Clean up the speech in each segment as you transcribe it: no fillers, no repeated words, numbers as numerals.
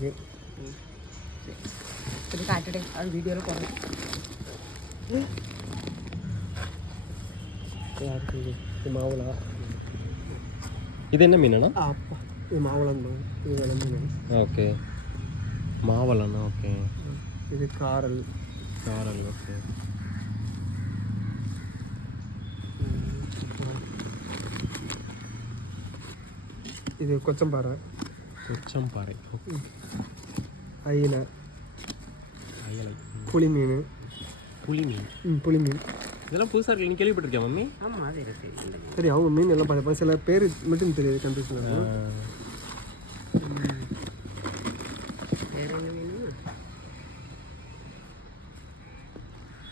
இருக்குது. சரி காட்டுடே, அது வீடியோவில் போடுறேன். இது மாவளா. இது என்ன மீனா? அப்பா இது மாவளம் தான். இது வெலை மீன். Okay, மாவளம்னா okay. இது காரல். காரல் ஓகே. இது கொச்சம்பாறை. கொச்சம்பாறை. அயிலை. அயலை. புளி மீன். புளி மீன். புளி மீன். இதெல்லாம் புதுசாக இருக்கு. நீ கேள்விப்பட்டிருக்கியா மம்மி? ஆமாம், அது இருக்கு. சரி, அவங்க மீன் எல்லாம் பார்த்துப்பேன். சில பேர் மட்டும் தெரியாது, கன்ஃபியூஷன் ஆகும். வேறு என்ன மீன்?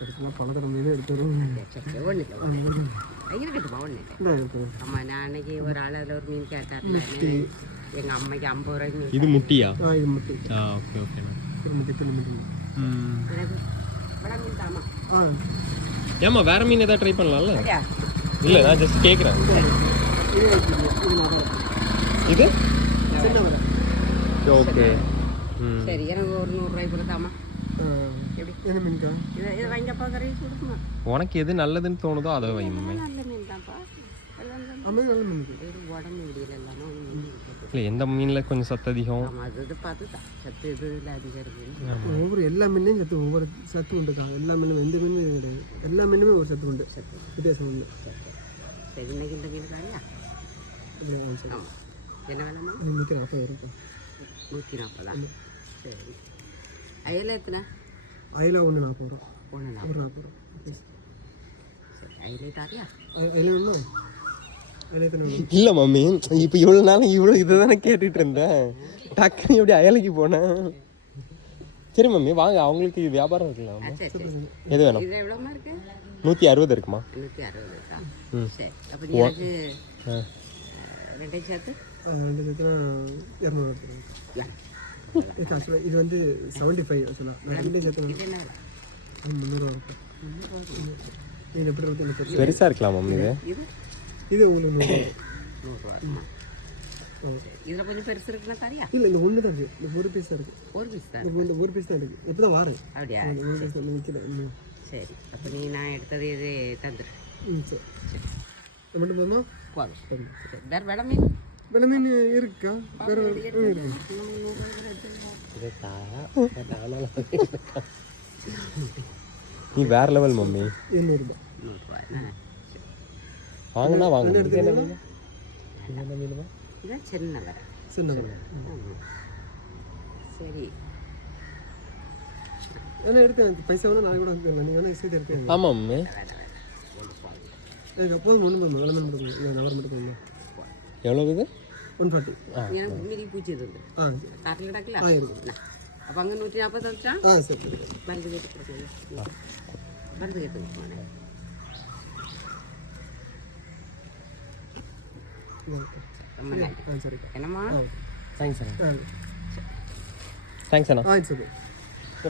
எடுத்துலாம் பலதரம் மீன் எடுத்து வரும். இருக்கட்டுமா, ஒன்று இதான் இருக்குது. ஆமாம், நான் அன்னைக்கு ஒரு ஆள் அதில் ஒரு மீன் கேட்டார்ல, எங்கள் அம்மைக்கு 50 ரூபாய்க்கு மீன். இது முட்டியா? இது முட்டி. Okay okay. திரும்பி திரும்பி. எனக்கு வட மீன் தாமா. ஏம்மா வேற மீன் ஏதாவது ட்ரை பண்ணலாம்ல? சரியா? இல்லை, நான் ஜஸ்ட் கேட்குறேன். இது சின்ன வரை. ஓகே. சரி, எனக்கு ஒரு 100 ரூபாய்க்கு கொடுத்தாமா. எப்படி என்ன மீன்க்கா? இதை வாங்கிப்பா, கறி கொடுக்குமா? உனக்கு எது நல்லதுன்னு தோணுதோ அதை வையுமே. நல்ல மீன் தான்ப்பா. அது நல்ல மீன். இது உடம்பு முடியல எல்லாமே இல்லை, எந்த மீனில் கொஞ்சம் சத்து அதிகம்? ஆமாம், அது பார்த்து தான் சத்து இதில் அதிகம் இருக்குது. ஒவ்வொரு எல்லா மீன்லையும் சத்து, ஒவ்வொரு சத்து உண்டுக்கா. எல்லா மீனும் எந்த மீனும் இது கிடையாது. எல்லா மீனுமே ஒரு சத்து உண்டு. சத்து வித்தியாசம் உண்டு. சரி, இன்னைக்கு இந்த மீன் காரியா? இப்படி சரி. ஆமாம். என்ன வேணாமா? அது நிற்கிற அப்போ இருக்கும். 140. சரி, அயலை எத்தனை? அயிலா ஒன்று 40 ரூபா. ஒன்று ஒரு 40 ரூபா. சரி, அயலை தாரியா? அயில ஒன்று. அயில எத்தனை ஒன்று? இல்லை மம்மி, இப்போ இவ்வளோ நாள் இவ்வளோ இதை தானே கேட்டுட்டு இருந்தேன். டக்குன்னு எப்படி அயலைக்கு போனேன். சரி மம்மி, வாங்க, அவங்களுக்கு வியாபாரம் இருக்கலாம். சரி சரி. எது வேணும்? இது எவ்வளோமா இருக்கு? 160 இருக்குமா? 160 இருக்கா? சரி, அப்போ நீ எனக்கு ரெண்டையும் சேர்த்து 2 சேர்த்துனா 200 எடுத்துருவேன். ஆக்சுவலாக இது வந்து 75 ஆக்சுவலாக. நான் 2 சேர்த்து இது என்ன? அது 300 ரூபா இருக்கும். இது எப்படி இருக்கு? எனக்கு பெருசாக இருக்கலாம் மம்மி இது. இது இது உங்களுக்கு 100 100 ரூபா. இதில் கொஞ்சம் பெருசு இருக்குன்னா காரியா? இல்லை, இந்த ஒன்று தான் இருக்குது. இந்த ஒரு பீஸ் தான் இருக்குது. ஒரு பீஸ் தான். இந்த ஒரு பீஸ் தான் இருக்குது. எப்போ தான் வாரேன். அப்படியா? ஒரு பீஸ் தான் நிற்கிறேன். சரி, அப்போ நீ நான் எடுத்தது இது தந்துடு. சரி. இது மட்டும் போதுமா? போதும். சரி, வேறு வெட மீன்? வெலை மீன் இருக்கா? வேறு இருக்கு. நீ வேற லெவல் மம்மி. 200 ரூபா. 100 ரூபா. வாங்கினா வாங்க. இதான் சின்ன வரை. சின்ன வெலை. சரி, ஏன்னா எடுத்து பைசா வேணா நாளைக்கு கூட எடுத்துக்கலாம். நீங்கள் வேணா சீட் எடுத்து. ஆமாம் மம்மி. எனக்கு அப்போது ஒன்று போதும். வெலை மீன் மட்டும் இல்லை, நவர் மட்டும் போதும். எவ்வளோ இது? 140. எனக்கு மீறி பூச்சி இருந்து காட்டில் கிடக்கல. இருக்கு. அப்போ அங்கே 140 வச்சான். சரி. மருந்து கேட்டு கொடுக்கல. மருந்து கேட்டு கொடுப்பானே. ரொம்ப நன்றி. சரி. என்னம்மா? தேங்க்ஸ் அண்ணா. தேங்க்ஸ் அண்ணா. சரி.